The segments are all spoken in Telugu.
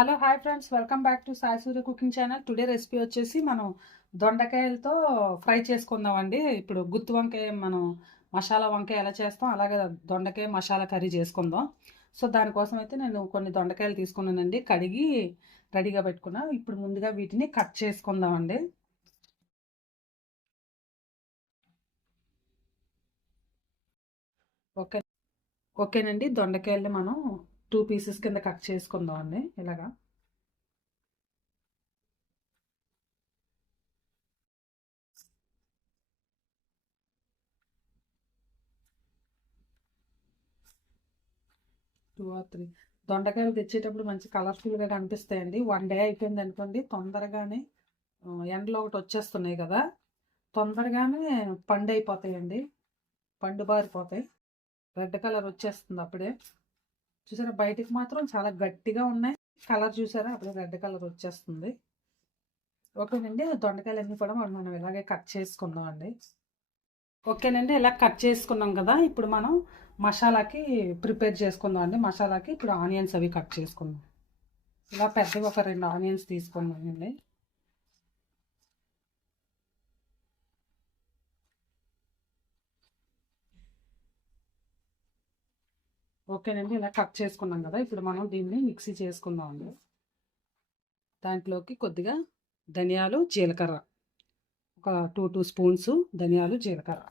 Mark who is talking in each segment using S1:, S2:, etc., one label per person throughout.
S1: Hello hi friends welcome back to Sai Surya cooking channel today recipe వచ్చేసి మనం దొండకాయలతో ఫ్రై చేసుకుందామండి. ఇప్పుడు గుత్తి వంకాయ మనం మసాలా వంకాయ ఎలా చేస్తాం అలాగే దొండకాయ మసాలా కర్రీ చేసుకుందాం. సో దానికోసం అయితే నేను కొన్ని దొండకాయలు తీసుకున్నానండి. కడిగి రెడీగా పెట్టుకున్నా. ఇప్పుడు ముందుగా వీటిని కట్ చేసుకుందామండి. ఓకే ఓకేనండి. దొండకాయల్ని మనం టూ పీసెస్ కింద కట్ చేసుకుందాం అండి ఇలాగా. Two or three. దొండకాయలు తెచ్చేటప్పుడు మంచి కలర్ఫుల్గా కనిపిస్తాయండి. వన్ డే అయిపోయింది అనుకోండి తొందరగానే ఎండలో ఒకటి వచ్చేస్తున్నాయి కదా. తొందరగానే పండు అయిపోతాయండి పండు బారిపోతాయి రెడ్ కలర్ వచ్చేస్తుంది అప్పుడే. చూసారా? బయటికి మాత్రం చాలా గట్టిగా ఉన్నాయి. కలర్ చూసారా? అప్పుడే రెడ్ కలర్ వచ్చేస్తుంది. ఓకేనండి దొండకాయలు అన్నీ కూడా మనం ఇలాగే కట్ చేసుకుందాం అండి. ఓకేనండి ఇలా కట్ చేసుకున్నాం కదా ఇప్పుడు మనం మసాలాకి ప్రిపేర్ చేసుకుందాం అండి. మసాలాకి ఇప్పుడు ఆనియన్స్ అవి కట్ చేసుకుందాం. ఇలా పెద్దవి ఒక రెండు ఆనియన్స్ తీసుకుందాం అండి. ఓకేనండి ఇలా కట్ చేసుకున్నాం కదా ఇప్పుడు మనం దీన్ని మిక్సీ చేసుకుందాం అండి. దాంట్లోకి కొద్దిగా ధనియాలు జీలకర్ర. ఒక టూ టూ స్పూన్స్ ధనియాలు జీలకర్ర.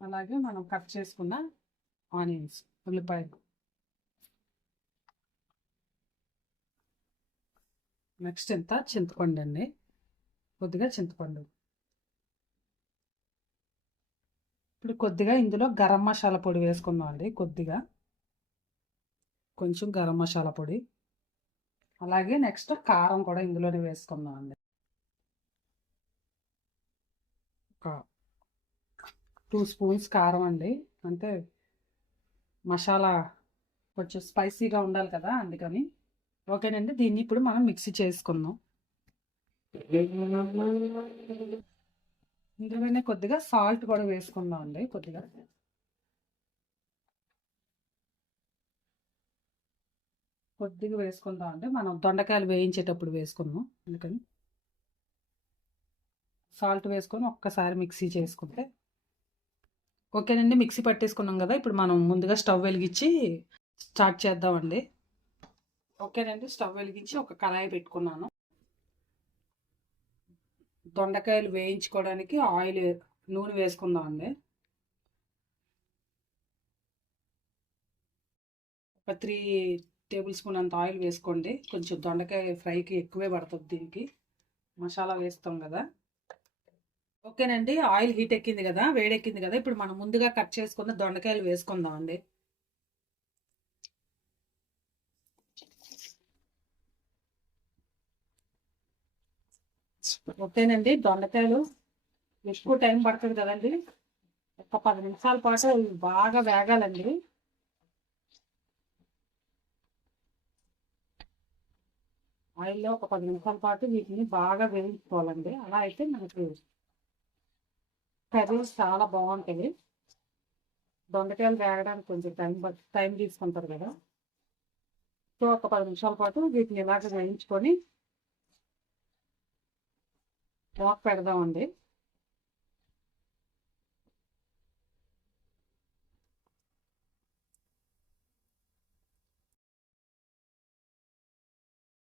S1: అలాగే మనం కట్ చేసుకున్న ఆనియన్స్ ఉల్లిపాయలు. నెక్స్ట్ ఎంత? చింతపండు అండి. కొద్దిగా చింతపండు. ఇప్పుడు కొద్దిగా ఇందులో గరం మసాలా పొడి వేసుకుందాం అండి కొద్దిగా. కొంచెం గరం మసాలా పొడి. అలాగే నెక్స్ట్ కారం కూడా ఇందులోనే వేసుకుందాం అండి ఒక టూ స్పూన్స్ కారం అండి. అంటే మసాలా కొంచెం స్పైసీగా ఉండాలి కదా అందుకని. ఓకేనండి దీన్ని ఇప్పుడు మనం మిక్సీ చేసుకుందాం. ఇందులోనే కొద్దిగా సాల్ట్ కూడా వేసుకుందాం అండి కొద్దిగా. కొద్దిగా వేసుకుందాం అండి మనం దొండకాయలు వేయించేటప్పుడు వేసుకుందాం అందుకని. సాల్ట్ వేసుకొని ఒక్కసారి మిక్సీ చేసుకుంటే. ఓకేనండి మిక్సీ పట్టేసుకున్నాం కదా ఇప్పుడు మనం ముందుగా స్టవ్ వెలిగించి స్టార్ట్ చేద్దామండి. ఓకేనండి స్టవ్ వెలిగించి ఒక కళాయి పెట్టుకున్నాను. దొండకాయలు వేయించుకోవడానికి ఆయిల్ నూనె వేసుకుందాం అండి. ఒక త్రీ టేబుల్ స్పూన్ అంత ఆయిల్ వేసుకోండి. కొంచెం దొండకాయ ఫ్రైకి ఎక్కువే పడుతుంది దీనికి. మసాలా వేస్తాం కదా. ఓకేనండి ఆయిల్ హీట్ ఎక్కింది కదా వేడెక్కింది కదా. ఇప్పుడు మనం ముందుగా కట్ చేసుకున్న దొండకాయలు వేసుకుందాం అండి. ఓకేనండి దొండకాయలు ఎక్కువ టైం పడుతుంది కదండి. ఒక పది నిమిషాల పాటు బాగా వేగాలండి. ఆయిల్లో ఒక పది నిమిషాల పాటు వీటిని బాగా వేయించుకోవాలండి. అలా అయితే మనకి కర్రీస్ చాలా బాగుంటాయి. దొండకాయలు వేగడానికి కొంచెం టైం టైం తీసుకుంటారు కదా. సో ఒక పది నిమిషాల పాటు వీటిని ఇలాగ వేయించుకొని వాక్ పెడదామండి.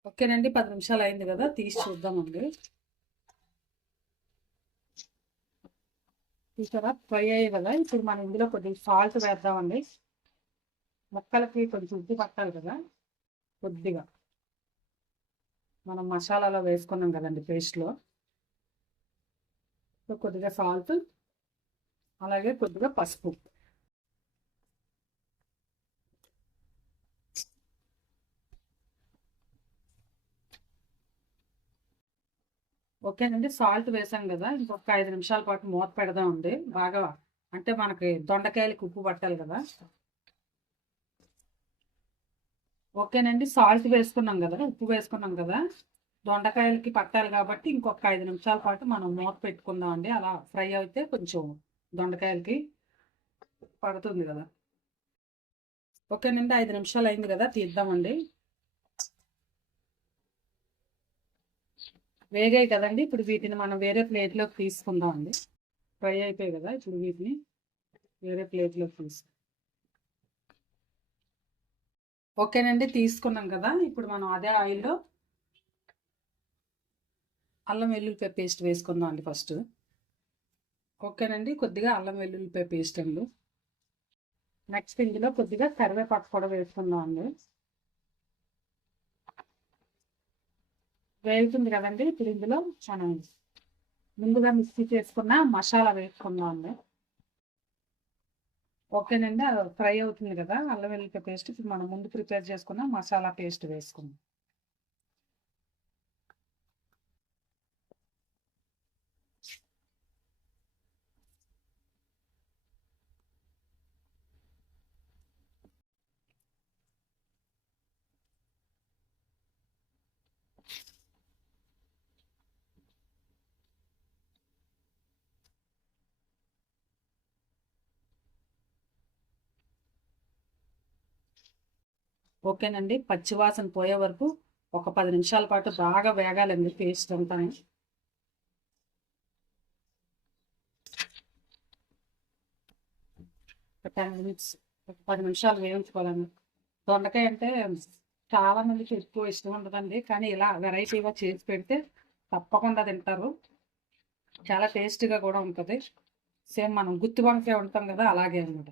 S1: ఓకేనండి పది నిమిషాలు అయింది కదా తీసి చూద్దామండి. చూసారా? ఫ్రై అయ్యే కదా ఇప్పుడు మనం ఇందులో కొద్దిగా సాల్ట్ వేద్దామండి. మొక్కలకి కొంచెం ఉప్పు పట్టాలి కదా కొద్దిగా. మనం మసాలాలో వేసుకున్నాం కదండి పేస్ట్లో కొద్దిగా సాల్ట్ అలాగే కొద్దిగా పసుపు. ఓకేనండి సాల్ట్ వేసాం కదా ఇంకొక ఐదు నిమిషాల పాటు మూత పెడదామండి బాగా అంటే మనకి దొండకాయలకి ఉప్పు పట్టాలి కదా. ఓకేనండి సాల్ట్ వేసుకున్నాం కదా ఉప్పు వేసుకున్నాం కదా. దొండకాయలకి పట్టాలి కాబట్టి ఇంకొక ఐదు నిమిషాల పాటు మనం మూత పెట్టుకుందాం అండి అలా ఫ్రై అయితే కొంచెం దొండకాయలకి పడుతుంది కదా. ఓకేనండి ఐదు నిమిషాలు అయింది కదా తీద్దామండి. వేగాయి కదండి. ఇప్పుడు వీటిని మనం వేరే ప్లేట్లోకి తీసుకుందాం అండి ఫ్రై అయిపోయాయి కదా ఇప్పుడు వీటిని వేరే ప్లేట్లోకి తీసుకుందాం ఓకేనండి తీసుకున్నాం కదా. ఇప్పుడు మనం అదే ఆయిల్లో అల్లం వెల్లుల్లిపాయ పేస్ట్ వేసుకుందాం అండి ఫస్ట్. ఓకేనండి కొద్దిగా అల్లం వెల్లుల్లిపాయ పేస్ట్ అండి. నెక్స్ట్ ఇందులో కొద్దిగా కరివేపాకు కూడా వేసుకుందాం అండి. వేగుతుంది కదండి ఇప్పుడు ఇందులో మనం ముందుగా మిక్సీ చేసుకున్న మసాలా వేసుకుందాం అండి. ఓకేనండి ఫ్రై అవుతుంది కదా అల్లం వెల్లుల్లిపాయ పేస్ట్. ఇప్పుడు మనం ముందు ప్రిపేర్ చేసుకున్న మసాలా పేస్ట్ వేసుకుందాం. ఓకేనండి. పచ్చివాసన పోయే వరకు ఒక పది నిమిషాల పాటు బాగా వేగాలండి పేస్ట్ అంతా. టెన్ మినిట్స్ పది నిమిషాలు వేయించుకోవాలండి. దొండకాయ అంటే చాలా మందికి ఎక్కువ ఇష్టం ఉండదండి. కానీ ఇలా వెరైటీగా చేసి పెడితే తప్పకుండా తింటారు. చాలా టేస్టీగా కూడా ఉంటుంది. సేమ్ మనం గుత్తి వంకాయ ఉంటాం కదా అలాగే అనమాట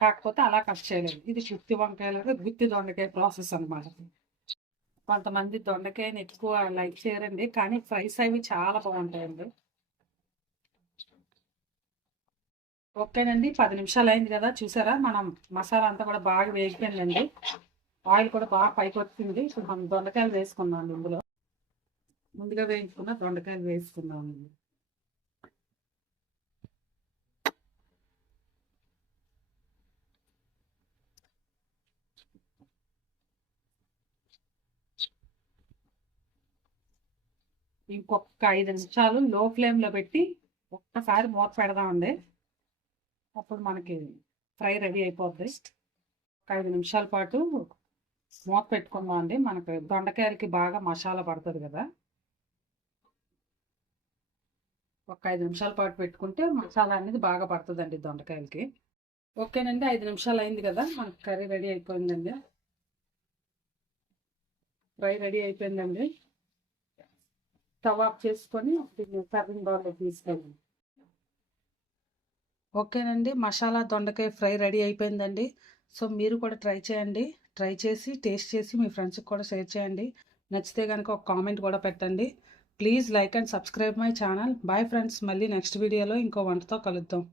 S1: కాకపోతే అలా కట్ చేయలేదు. ఇది గుత్తి వంకాయలు గుత్తి దొండకాయ ప్రాసెస్ అనమాట కొంతమంది దొండకాయని ఎక్కువ లైక్ చేయరండి కానీ ఫ్రైస్ అవి చాలా బాగుంటాయండి. ఓకేనండి పది నిమిషాలు అయింది కదా చూసారా? మనం మసాలా అంతా కూడా బాగా వేగిపోయిందండి. ఆయిల్ కూడా బాగా పైకి వచ్చింది. ఇప్పుడు మనం దొండకాయలు వేసుకున్నాం ఇందులో. ముందుగా వేయించుకున్న దొండకాయలు వేసుకున్నామండి ఇంకొక ఐదు నిమిషాలు లో ఫ్లేమ్లో పెట్టి ఒక్కసారి మూత పెడదామండి. అప్పుడు మనకి ఫ్రై రెడీ అయిపోద్ది. ఒక ఐదు నిమిషాల పాటు మూత పెట్టుకుందాం అండి మనకి దొండకాయలకి బాగా మసాలా పడుతుంది కదా. ఒక ఐదు నిమిషాల పాటు పెట్టుకుంటే మసాలా అనేది బాగా పడుతుందండి దొండకాయలకి. ఓకేనండి ఐదు నిమిషాలు అయింది కదా. మనకి కర్రీ రెడీ అయిపోయిందండి. ఫ్రై రెడీ అయిపోయిందండి. స్టవ్ ఆఫ్ చేసుకొని సర్వింగ్ బౌల్లో తీసుకెళ్ళండి ఓకేనండి మసాలా దొండకాయ ఫ్రై రెడీ అయిపోయిందండి. సో మీరు కూడా ట్రై చేయండి. ట్రై చేసి టేస్ట్ చేసి మీ ఫ్రెండ్స్కి కూడా షేర్ చేయండి. నచ్చితే కనుక ఒక కామెంట్ కూడా పెట్టండి. Please like and subscribe my channel. Bye friends మళ్ళీ నెక్స్ట్ వీడియోలో ఇంకో వంటతో కలుద్దాం.